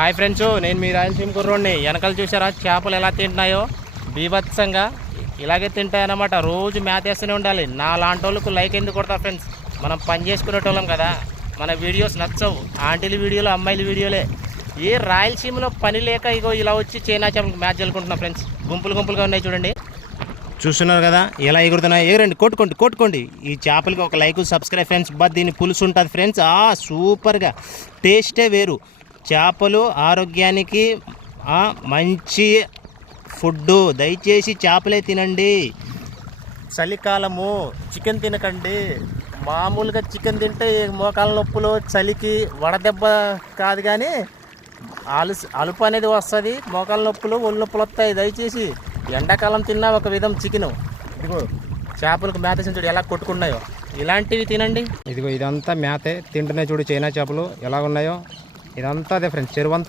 Hi friends, నేను మీ రాయలసీమ కుర్రోడిని. వెనకాల చూసారా చేపలు ఎలా తింటున్నాయో? బీభత్సంగా ఇలాగే తింటాయన్నమాట. రోజు మేతేస్తూనే ఉండాలి. నా లాంటి వాళ్ళకు లైక్ ఎందుకు కొడతారు ఫ్రెండ్స్? మనం పని చేసుకునేటోళ్ళం కదా, మన వీడియోస్ నచ్చవు. ఆంటీల వీడియోలు, అమ్మాయిల వీడియోలే. ఏ రాయలసీమలో పని లేక ఇగో ఇలా వచ్చి చైనా చేపలకు మ్యాచ్ జల్లుకుంటున్నాం ఫ్రెండ్స్. గుంపులు గుంపులుగా ఉన్నాయి చూడండి. చూస్తున్నారు కదా ఎలా ఎగురుతున్నాయి? ఎగరండి, కొట్టుకోండి. ఈ చేపలకి ఒక లైక్, సబ్స్క్రైబ్ ఫ్రెండ్స్. బట్ దీని పులుసు ఉంటుంది ఫ్రెండ్స్, సూపర్గా, టేస్టే వేరు. చేపలు ఆరోగ్యానికి మంచి ఫుడ్డు. దయచేసి చేపలే తినండి. చలికాలము, చికెన్ తినకండి. మామూలుగా చికెన్ తింటే మోకాల నొప్పులు, చలికి వడదెబ్బ కాదు కానీ అలుపు అనేది వస్తుంది. మోకాల నొప్పులు, ఒళ్ళు నొప్పులు వస్తాయి. దయచేసి ఎండాకాలం తిన్నా ఒక విధం చికెను. ఇదిగో చేపలకు మేత చూడు ఎలా కొట్టుకున్నాయో. ఇలాంటివి తినండి. ఇదిగో ఇదంతా మేతే తింటున్నాయి చూడు. చైనా చేపలు ఎలా ఉన్నాయో. ఇదంతా అదే ఫ్రెండ్స్, చెరువంతా.